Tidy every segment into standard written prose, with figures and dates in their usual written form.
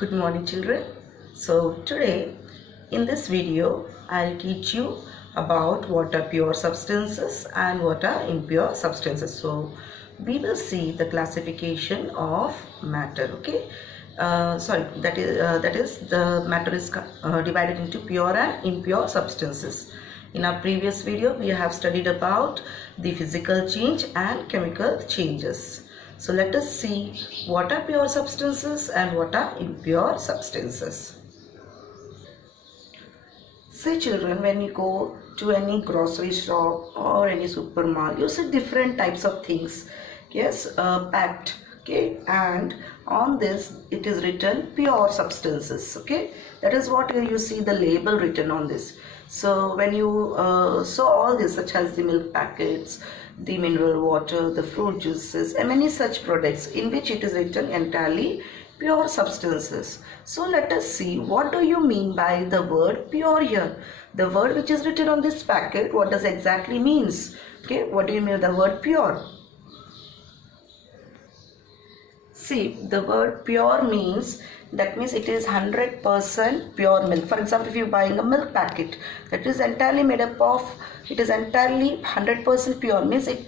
Good morning children. So today in this video I'll teach you about what are pure substances and what are impure substances. So we will see the classification of matter. Okay, that is the matter is divided into pure and impure substances. In our previous video we have studied about the physical change and chemical changes. So let us see what are pure substances and what are impure substances. Say children, when you go to any grocery shop or any supermarket, you see different types of things, yes, packed, okay, and on this it is written pure substances, okay. That is what you see the label written on this. So when you saw all this, such as the milk packets, the mineral water, the fruit juices, and many such products in which it is written entirely pure substances. So let us see, what do you mean by the word pure here? The word which is written on this packet, what does exactly means? Okay, what do you mean by the word pure? See, the word pure means, that means it is 100% pure milk. For example, if you are buying a milk packet, that is entirely made up of, it is entirely 100% pure, means it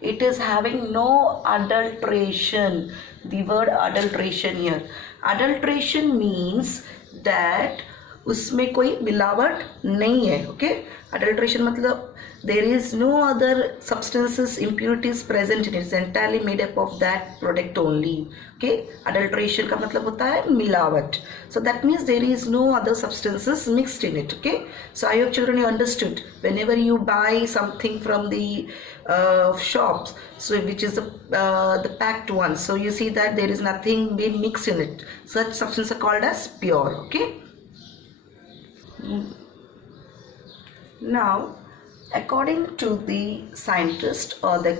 is having no adulteration. The word adulteration here, adulteration means that उसमें कोई मिलावट नहीं है. Okay, adulteration मतलब there is no other substances, impurities present in it. It's entirely made up of that product only. Okay, adulteration का मतलब होता है मिलावट. So that means there is no other substances mixed in it. Okay, so I hope children you understood. Whenever you buy something from the shops, so which is the packed one, so you see that there is nothing being mixed in it. Such substances are called as pure. Okay. Now, according to the scientist or the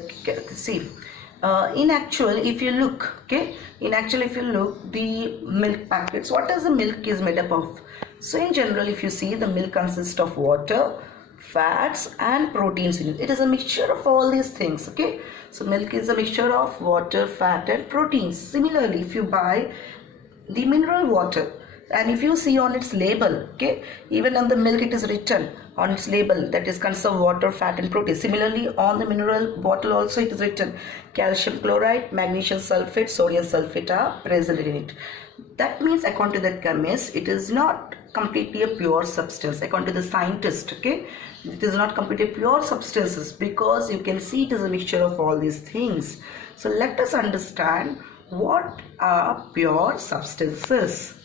in actual, if you look, okay, if you look the milk packets, what does the milk is made up of? So in general, if you see, the milk consists of water, fats and proteins in it. It is a mixture of all these things. Okay, so milk is a mixture of water, fat and proteins. Similarly, if you buy the mineral water, and if you see on its label, okay, even on the milk it is written on its label that is consists of water, fat and protein. Similarly, on the mineral bottle also it is written calcium chloride, magnesium sulfate, sodium sulfate are present in it. That means, according to the chemist, it is not completely a pure substance. According to the scientist, okay, it is not completely pure substances, because you can see it is a mixture of all these things. So let us understand what are pure substances.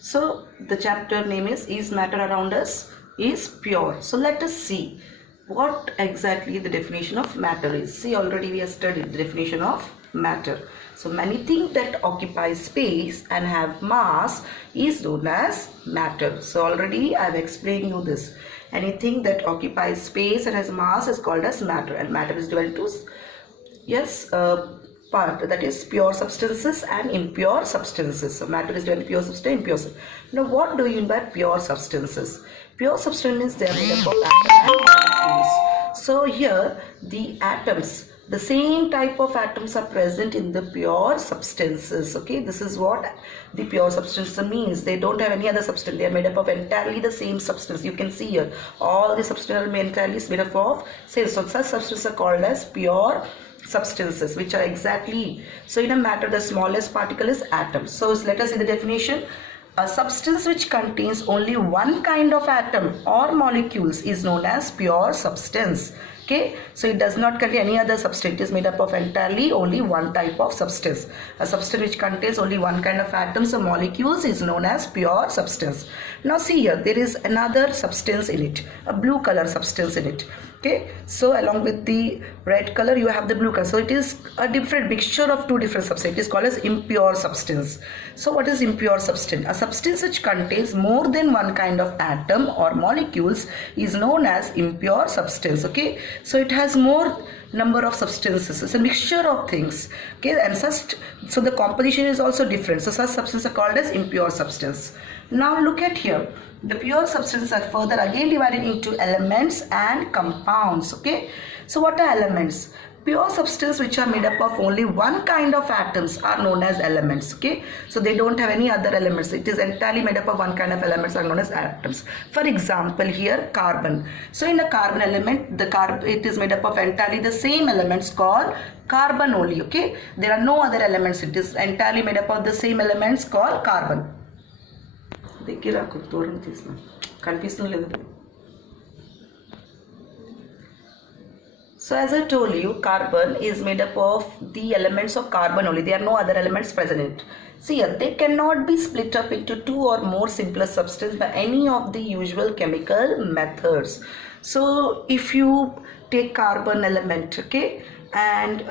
So the chapter name is matter around us is pure. So let us see what exactly the definition of matter is. See, already we have studied the definition of matter. So anything that occupies space and have mass is known as matter. So already I have explained you this. Anything that occupies space and has mass is called as matter, and matter is divided into part, that is pure substances and impure substances. So matter is divided into pure substance and impure substance. Now what do you mean by pure substances? Pure substance means they are made up of atoms and molecules. So here the atoms, the same type of atoms are present in the pure substances. Okay, this is what the pure substance means. They don't have any other substance. They are made up of entirely the same substance. You can see here all the substances are entirely made up of same. So such substances are called as pure substances, which are exactly, so in a matter the smallest particle is atom. So let us see the definition. A substance which contains only one kind of atom or molecules is known as pure substance. Okay, so it does not contain any other substance. It is made up of entirely only one type of substance. A substance which contains only one kind of atoms or molecules is known as pure substance. Now see here, there is another substance in it, a blue color substance in it. Okay, so along with the red color you have the blue color. So it is a different mixture of two different substances. It is called as impure substance. So what is impure substance? A substance which contains more than one kind of atom or molecules is known as impure substance. Okay, so it has more number of substances. It's a mixture of things. Okay, and such, so the composition is also different. So such substances are called as impure substance. Now look at here. The pure substances are further again divided into elements and compounds. Okay, so what are elements? Pure substance which are made up of only one kind of atoms are known as elements. Okay, so they don't have any other elements. It is entirely made up of one kind of elements are known as atoms. For example, here carbon. So in a carbon element, it is made up of entirely the same elements called carbon only. Okay, there are no other elements. It is entirely made up of the same elements called carbon. So as I told you, carbon is made up of the elements of carbon only. There are no other elements present in it. See here, they cannot be split up into two or more simpler substances by any of the usual chemical methods. So if you take carbon element, okay, and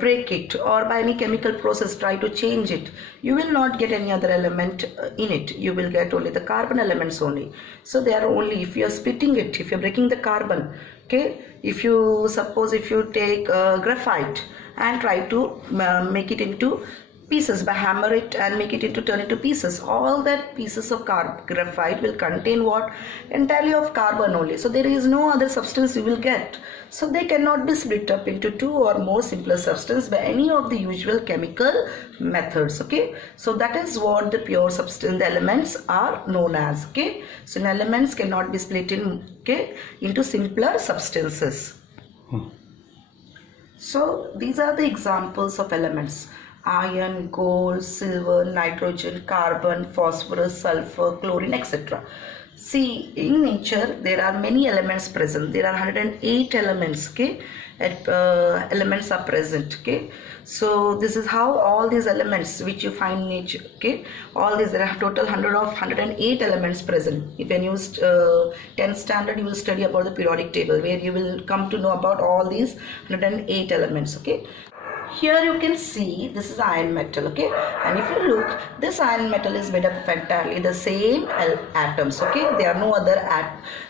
break it, or by any chemical process try to change it, you will not get any other element in it. You will get only the carbon elements only. So they are only, if you are splitting it, if you are breaking the carbon, okay, if you suppose if you take graphite and try to make it into pieces, by hammer it and make it into turn into pieces, all that pieces of graphite will contain what? Entirely of carbon only. So there is no other substance you will get. So they cannot be split up into two or more simpler substances by any of the usual chemical methods. Okay, so that is what the pure substance, the elements are known as. Okay, so elements cannot be split in, okay, into simpler substances. So these are the examples of elements: iron, gold, silver, nitrogen, carbon, phosphorus, sulfur, chlorine, etc. See, in nature there are many elements present. There are 108 elements. Okay, elements are present. Okay, so this is how all these elements which you find in nature. Okay, all these, there are total 108 elements present. If when you 10th standard, you will study about the periodic table, where you will come to know about all these 108 elements. Okay, here you can see this is iron metal. Okay, and if you look, this iron metal is made up of entirely the same atoms. Okay, there are no other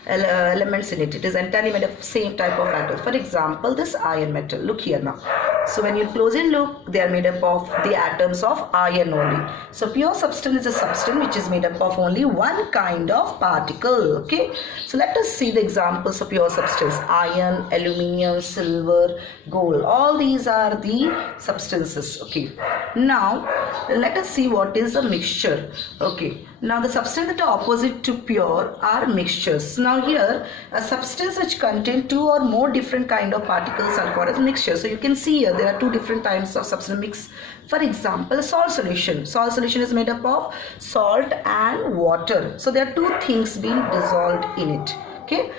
elements in it. It is entirely made of same type of atoms. For example, this iron metal, look here now. So when you closely look, they are made up of the atoms of iron only. So pure substance is a substance which is made up of only one kind of particle. Okay, so let us see the examples of pure substance: iron, aluminium, silver, gold. All these are the substances. Okay, now let us see what is a mixture. Okay, now the substance that are opposite to pure are mixtures. Now here, a substance which contain two or more different kind of particles are called as mixture. So you can see here there are two different types of substance mix. For example, salt solution. Salt solution is made up of salt and water. So there are two things being dissolved in it. Okay,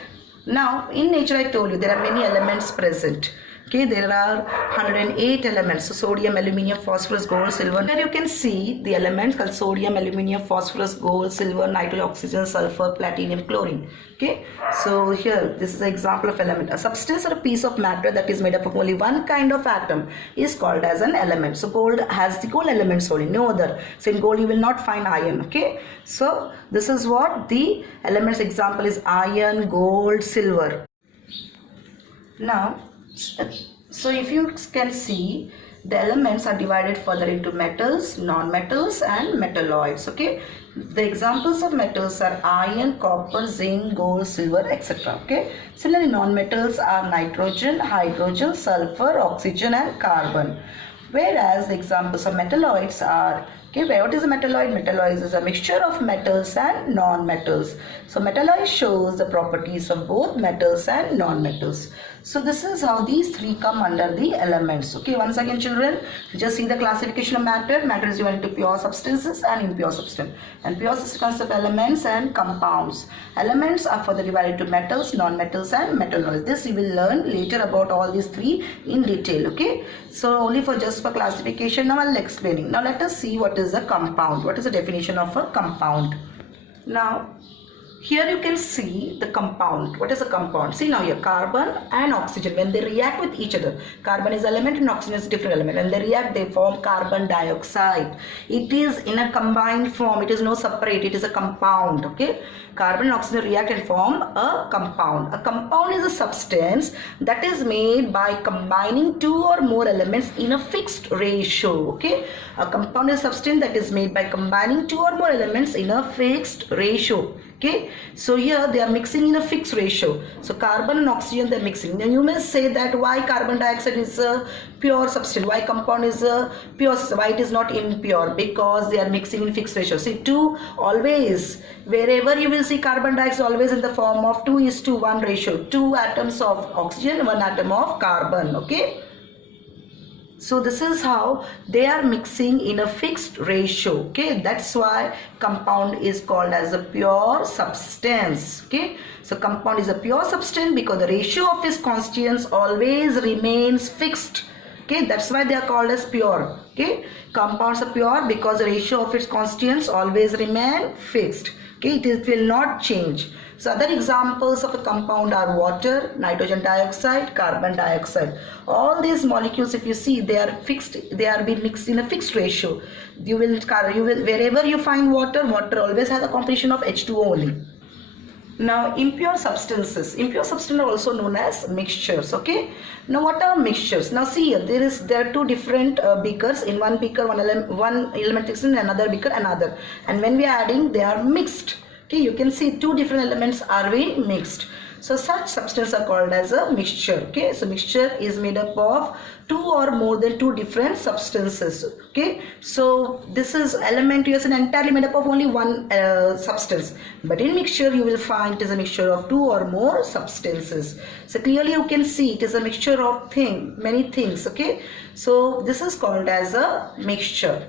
now in nature I told you there are many elements present. Okay, there are 108 elements: so sodium, aluminium, phosphorus, gold, silver. Here you can see the elements called sodium, aluminium, phosphorus, gold, silver, nitrogen, oxygen, sulfur, platinum, chlorine. Okay, so here this is an example of element. A substance or a piece of matter that is made up of only one kind of atom is called as an element. So gold has the gold elements only, no other. So in gold you will not find iron. Okay, so this is what the elements example is: iron, gold, silver. Now, so if you can see, the elements are divided further into metals, non-metals and metalloids. Okay, the examples of metals are iron, copper, zinc, gold, silver, etc. Okay, similarly non-metals are nitrogen, hydrogen, sulfur, oxygen and carbon. Whereas the examples of metalloids are, okay, what is a metalloid? Metalloid is a mixture of metals and non-metals. So metalloid shows the properties of both metals and non-metals. So this is how these three come under the elements. Okay, once again children, just see the classification of matter. Matter is divided into pure substances and impure substance. And pure substance consists of elements and compounds. Elements are further divided into metals, non-metals and metalloids. This you will learn later about all these three in detail. Okay, so only for just for classification. Now I'll explaining. Now let us see what is a compound. What is the definition of a compound? Now here you can see the compound. What is a compound? See now here, carbon and oxygen, when they react with each other, carbon is element and oxygen is a different element. When they react, they form carbon dioxide. It is in a combined form. It is no separate. It is a compound. Okay, carbon and oxygen react and form a compound. A compound is a substance that is made by combining two or more elements in a fixed ratio. Okay, a compound is a substance that is made by combining two or more elements in a fixed ratio. Okay, so here they are mixing in a fixed ratio. So carbon and oxygen they are mixing. Now you may say that why carbon dioxide is a pure substance, why compound is a pure substance, why it is not impure? Because they are mixing in fixed ratio. See, two always, wherever you will see carbon dioxide, always in the form of 2:1 ratio. 2 atoms of oxygen, 1 atom of carbon. Okay. So this is how they are mixing in a fixed ratio. Okay, that's why compound is called as a pure substance. Okay, so compound is a pure substance because the ratio of its constituents always remains fixed. Okay, that's why they are called as pure. Okay, compounds are pure because the ratio of its constituents always remain fixed. Okay, it will not change. So other examples of a compound are water, nitrogen dioxide, carbon dioxide. All these molecules, if you see, they are fixed. They are being mixed in a fixed ratio. You will wherever you find water, water always has a composition of H2O only. Now impure substances. Impure substances are also known as mixtures. Okay. Now what are mixtures? Now see here, there are two different beakers. In one beaker, one element is in another beaker, another. And when we are adding, they are mixed. Okay, you can see two different elements are being mixed. So such substances are called as a mixture. Okay, so mixture is made up of two or more than two different substances. Okay, so this is element is entirely made up of only one substance, but in mixture you will find it is a mixture of two or more substances. So clearly you can see it is a mixture of many things. Okay, so this is called as a mixture.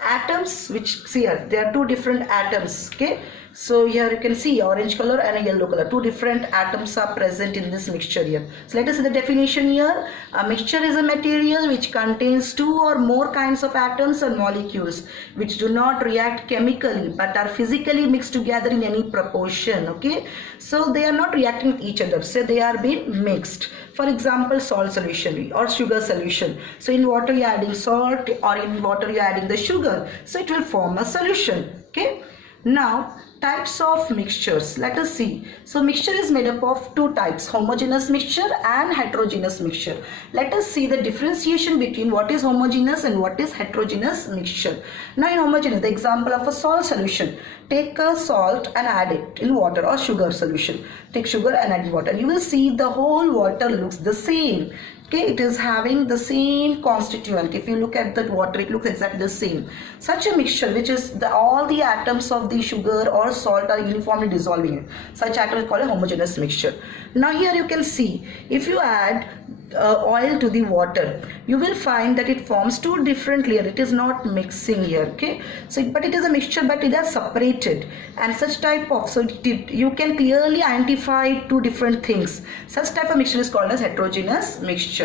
Atoms, which see here, there are two different atoms. Okay, so here you can see orange color and a yellow color. Two different atoms are present in this mixture here. So let us see the definition here. A mixture is a material which contains two or more kinds of atoms or molecules which do not react chemically but are physically mixed together in any proportion. Okay, so they are not reacting with each other, so they are being mixed. For example, salt solution or sugar solution. So in water you are adding salt, or in water you are adding the sugar, so it will form a solution. Okay, now types of mixtures, let us see. So mixture is made up of two types, homogeneous mixture and heterogeneous mixture. Let us see the differentiation between what is homogeneous and what is heterogeneous mixture. Now in homogeneous, the example of a salt solution, take a salt and add it in water, or sugar solution, take sugar and add in water, and you will see the whole water looks the same. Okay, it is having the same constituent. If you look at that water, it looks exactly the same. Such a mixture, which is all the atoms of the sugar or salt are uniformly dissolving, such atom is called a homogeneous mixture. Now here you can see, if you add oil to the water, you will find that it forms two different layers. It is not mixing here. Okay, so but it is a mixture, but it is separated, and such type of, so you can clearly identify two different things. Such type of mixture is called as heterogeneous mixture.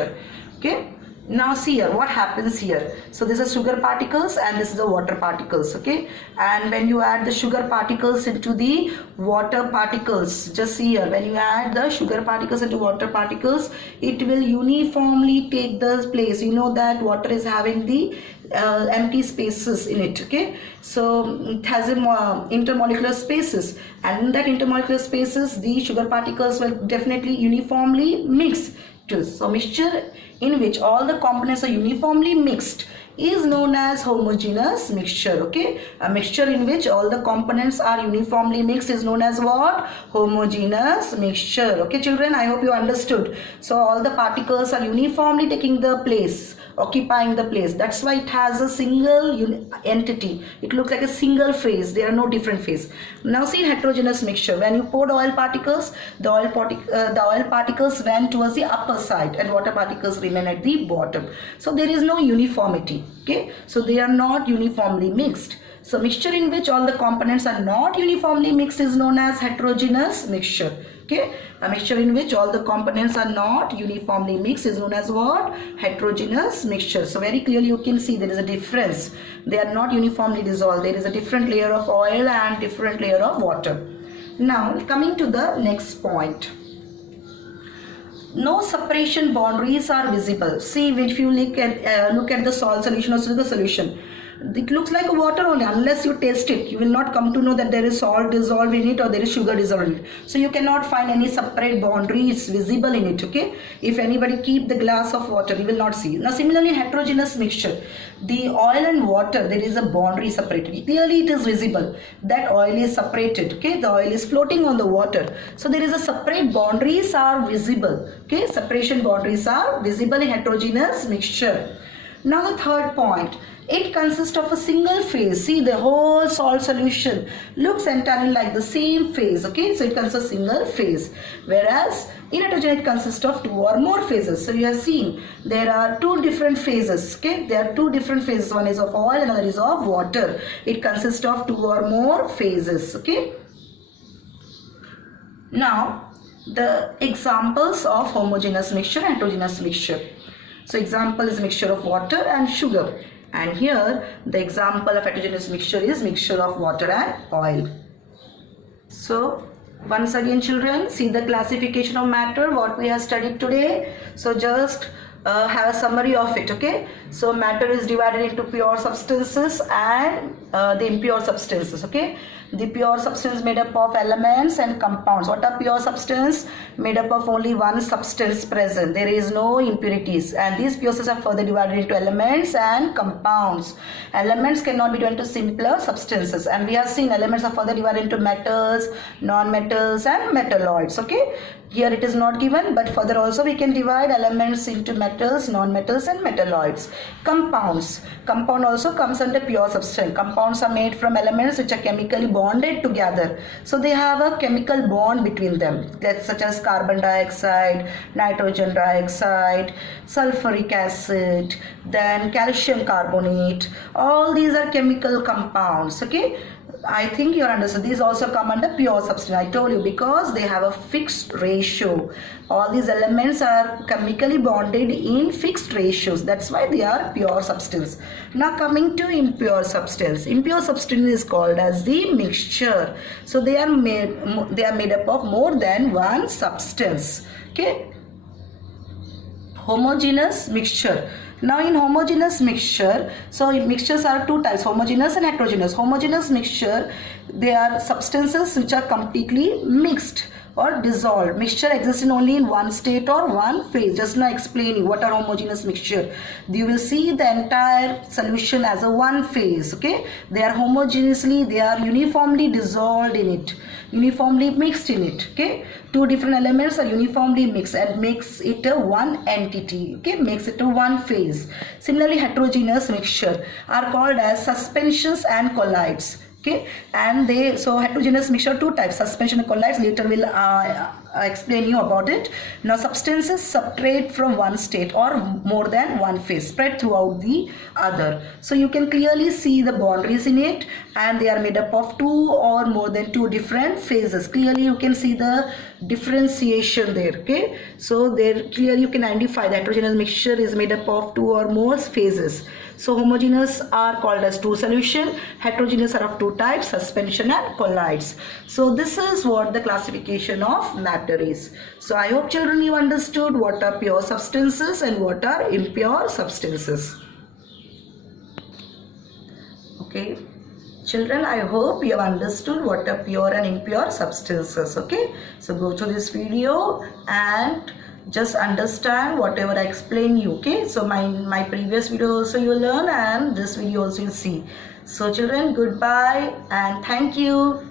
Okay, now see here what happens here. So this is sugar particles and this is the water particles. Okay, and when you add the sugar particles into the water particles, just see here, when you add the sugar particles into water particles, it will uniformly take the place. You know that water is having the empty spaces in it. Okay, so it has a intermolecular spaces, and in that intermolecular spaces the sugar particles will definitely uniformly mix. So mixture in which all the components are uniformly mixed is known as homogeneous mixture. Okay, a mixture in which all the components are uniformly mixed is known as what? Homogeneous mixture. Okay children, I hope you understood. So all the particles are uniformly taking the place, occupying the place. That's why it has a single entity. It looks like a single phase. There are no different phase. Now see heterogeneous mixture. When you poured oil particles, the oil particles went towards the upper side and water particles remain at the bottom. So there is no uniformity. Okay, so they are not uniformly mixed. So mixture in which all the components are not uniformly mixed is known as heterogeneous mixture. Okay, a mixture in which all the components are not uniformly mixed is known as what? Heterogeneous mixture. So very clearly you can see there is a difference. They are not uniformly dissolved. There is a different layer of oil and different layer of water. Now coming to the next point. No separation boundaries are visible. See, if you look at the salt solution or sugar solution, It looks like water only. Unless you taste it, you will not come to know that there is salt dissolved in it or there is sugar dissolved in it. So you cannot find any separate boundaries visible in it. Okay, if anybody keep the glass of water, you will not see. Now similarly, heterogeneous mixture, the oil and water, there is a boundary separated. Clearly it is visible that oil is separated. Okay, the oil is floating on the water, so there is a separate boundaries are visible. Okay, separation boundaries are visible in heterogeneous mixture. Now the third point, it consists of a single phase. See, the whole salt solution looks entirely like the same phase. Okay, so it consists of single phase, whereas in heterogeneous it consists of two or more phases. So you have seen there are two different phases. Okay, there are two different phases. One is of oil, another is of water. It consists of two or more phases. Okay. Now the examples of homogeneous mixture and heterogeneous mixture. So example is mixture of water and sugar, and here the example of heterogeneous mixture is mixture of water and oil. So once again children, see the classification of matter what we have studied today. So just have a summary of it. Okay, so matter is divided into pure substances and the impure substances. Okay, the pure substance made up of elements and compounds. What are pure substance? Made up of only one substance present, there is no impurities, and these pure substances are further divided into elements and compounds. Elements cannot be divided into simpler substances, and we have seen elements are further divided into metals, non-metals and metalloids. Okay, here it is not given, but further also we can divide elements into metals, non-metals and metalloids. Compounds, compound also comes under pure substance. Compounds are made from elements which are chemically bonded together, so they have a chemical bond between them, that's such as carbon dioxide, nitrogen dioxide, sulfuric acid, then calcium carbonate. All these are chemical compounds. Okay, I think you understand. These also come under pure substance. I told you, because they have a fixed ratio. All these elements are chemically bonded in fixed ratios. That's why they are pure substance. Now coming to impure substance. Impure substance is called as the mixture. So they are made up of more than one substance. Okay. Homogeneous mixture. Now in homogeneous mixture, so mixtures are two types, homogeneous and heterogeneous. Homogeneous mixture, they are substances which are completely mixed or dissolved. Mixture exists in only in one state or one phase. Just now explaining what are homogeneous mixture. You will see the entire solution as a one phase. Okay, they are homogeneously, they are uniformly dissolved in it, uniformly mixed in it. Okay, two different elements are uniformly mixed and makes it a one entity. Okay, makes it a one phase. Similarly, heterogeneous mixture are called as suspensions and colloids. Okay, and so heterogeneous mixture two types, suspension and colloids. Later will explain you about it. Now substances separate from one state or more than one phase, spread throughout the other. So you can clearly see the boundaries in it, and they are made up of two or more than two different phases. Clearly you can see the differentiation there. Okay, so there clearly you can identify that heterogeneous mixture is made up of two or more phases. So homogeneous are called as two solution, heterogeneous are of two types, suspension and colloids. So this is what the classification of matter is. So I hope children you understood what are pure substances and what are impure substances. Okay, children, I hope you have understood what are pure and impure substances. Okay, so go to this video and just understand whatever I explain you. Okay, so my previous video also you will learn, and this video also you see. So children, goodbye and thank you.